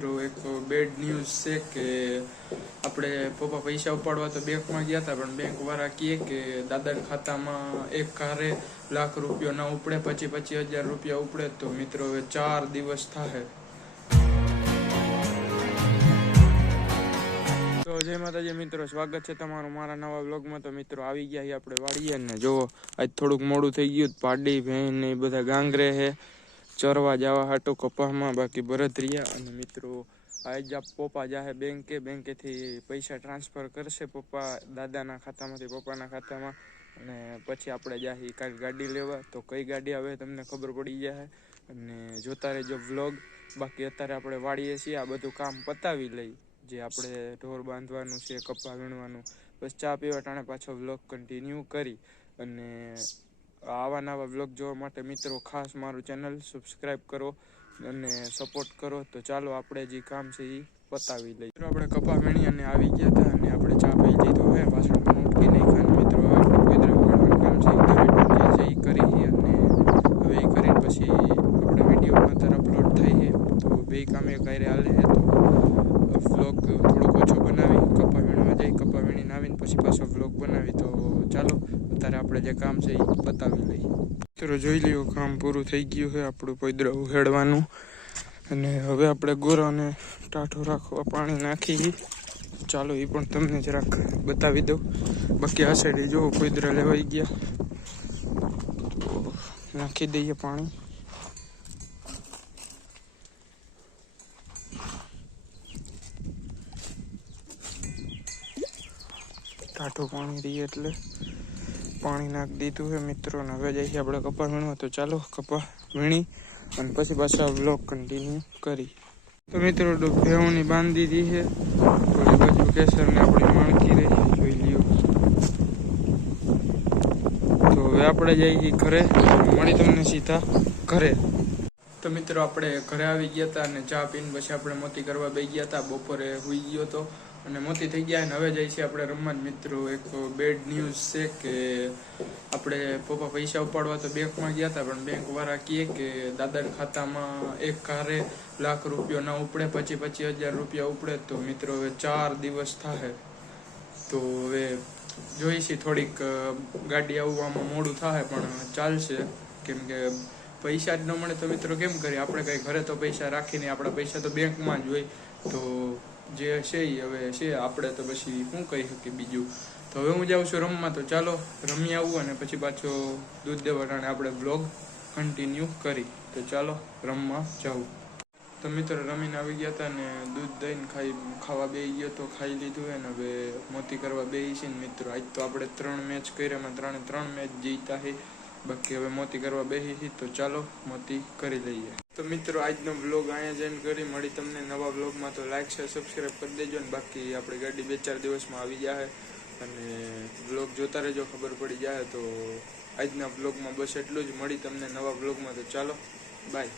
એક bad news છે કે આપણે પપ્પા પૈસા ઉપાડવા તો બેંકમાં ગયા હતા, પણ બેંક વાળા કહે કે દાદાના ખાતામાં એક કારે લાખ રૂપિયા ના ઉપડે, 25,000 રૂપિયા ઉપડે. તો મિત્રો હવે 4 દિવસ થાય. તો જય માતાજી મિત્રો, સ્વાગત છે તમારું મારા નવા વ્લોગમાં. તો મિત્રો આવી ગયા આપણે વાડીએ ને જો આજ થોડુંક મોડું થઈ ગયું. પાડી ભેન ને બધા ગાંગરે હે ચરવા જવા હાટું કપાસમાં, બાકી ભરત રહ્યા. અને મિત્રો આજ પપ્પા જાહે બેંકેથી પૈસા ટ્રાન્સફર કરશે પપ્પા દાદાના ખાતામાંથી પપ્પાના ખાતામાં, અને પછી આપણે જાહી કાંઈક ગાડી લેવા. તો કઈ ગાડી આવે તમને ખબર પડી જાય. અને જોતા રહેજો વ્લોગ. બાકી અત્યારે આપણે વાડીએ છીએ, આ બધું કામ પતાવી લઈ, જે આપણે ઢોર બાંધવાનું છે, કપા વીણવાનું, બસ ચા પીવા ટાણે પાછો વ્લોગ કન્ટિન્યુ કરી. અને આવા નવા વ્લોગ જોવા માટે મિત્રો ખાસ મારું ચેનલ સબસ્ક્રાઈબ કરો અને સપોર્ટ કરો. તો ચાલો આપણે જે કામ છે એ પતાવી લઈએ. મિત્રો આપણે કપા વીણી અને આવી ગયા હતા, અને આપણે ચા પી લીધું હોય પાછળ મૂકી નહીં ખાન. મિત્રો આપણે કોઈ ઉગાડવાનું કામ છે એ કરી, અને હવે એ કરીને પછી આપણે વિડીયો અત્યારે અપલોડ થઈ છે. તો બે કામે કાંઈ હાલે છે. તો વ્લોગ થોડોક ઓછો બનાવી, કપા વીણવા જઈ, કપા વીણીને આવીને પછી પાછો વ્લોગ બનાવી. તો ચાલો અત્યારે આપણે જે કામ છે એ પતાવી લઈએ. મિત્રો જોઈ લ્યો, કામ પૂરું થઈ ગયું છે આપણું પૈદરા ઉહેડવાનું. અને હવે આપણે ગોરાને ટાઢો રાખવા પાણી નાખી. ચાલો એ પણ તમને જરાક બતાવી દઉં. બાકી આ સાઈડ જો પૈદરા લેવાઈ ગયા, તો નાખી દઈએ પાણી. ટાઢું પાણી રહીએ એટલે પાણી નાખી દીધું છે મિત્રો. ને હવે જઈએ આપણે કપા વીણવા. તો ચાલો કપા વીણી અને પછી પાછા વ્લોગ કન્ટિન્યુ કરી. તો મિત્રો ભેવની બાંધી દીધી છે, થોડી બાજુ કેસરને આપણી માણકી રહી જોઈ લ્યો. તો હવે આપણે જઈએ ઘરે, મળી તમને સીધા ઘરે. તો મિત્રો આપણે ઘરે આવી ગયા હતા અને ચા પીને પછી આપણે મોતી કરવા બેસી ગયા હતા. બપોરે સુઈ ગયો હતો અને મોતી થઈ ગયા. અને હવે જઈએ છીએ આપણે રમવા. મિત્રો એક બેડ ન્યૂઝ છે કે આપણે પપ્પા પૈસા ઉપાડવા તો બેંકમાં ગયા હતા, પણ બેંક વાળા કહે કે દાદાના ખાતામાં એક કારે લાખ રૂપિયા ના ઉપડે, 25,000 રૂપિયા ઉપડે. તો મિત્રો હવે 4 દિવસ થાય. તો હવે જોઈશી થોડીક ગાડી આવવામાં મોડું થાય, પણ ચાલશે. કેમ કે પૈસા જ ન મળે તો મિત્રો કેમ કરીએ આપણે? કઈ ઘરે તો પૈસા રાખીને, આપણા પૈસા તો બેંકમાં જ હોય. તો જે છે એ હવે છે, આપણે તો પછી શું કહી શકીએ બીજું. તો હવે હું જાઉં છું રમવા. તો ચાલો રમી આવું અને પછી પાછો દૂધ દેવા ટાણે આપણે બ્લોગ કન્ટિન્યુ કરી. તો ચાલો રમવા જાઉં. તો મિત્રો રમીને આવી ગયા હતા ને દૂધ દઈને ખાવા બેસી ગયો તો ખાઈ લીધું. અને હવે મોતી કરવા બેસી છે ને મિત્રો. આજ તો આપણે 3 મેચ કર્યામાં 3 મેચ જીતા છે. બાકી હવે મોતી કરવા બેસી છે. તો ચાલો મોતી કરી લઈએ. તો મિત્રો આજનો વ્લોગ અહીંયા જ એન્ડ કરી. મળી તમને નવા વ્લોગમાં. તો લાઈક શેર સબસ્ક્રાઈબ કરી દેજો. ને બાકી આપણી ગાડી 2-4 દિવસમાં આવી જાય અને વ્લોગ જોતા રહેજો, ખબર પડી જાય. તો આજના વ્લોગમાં બસ એટલું જ. મળી તમને નવા વ્લોગમાં. તો ચાલો બાય.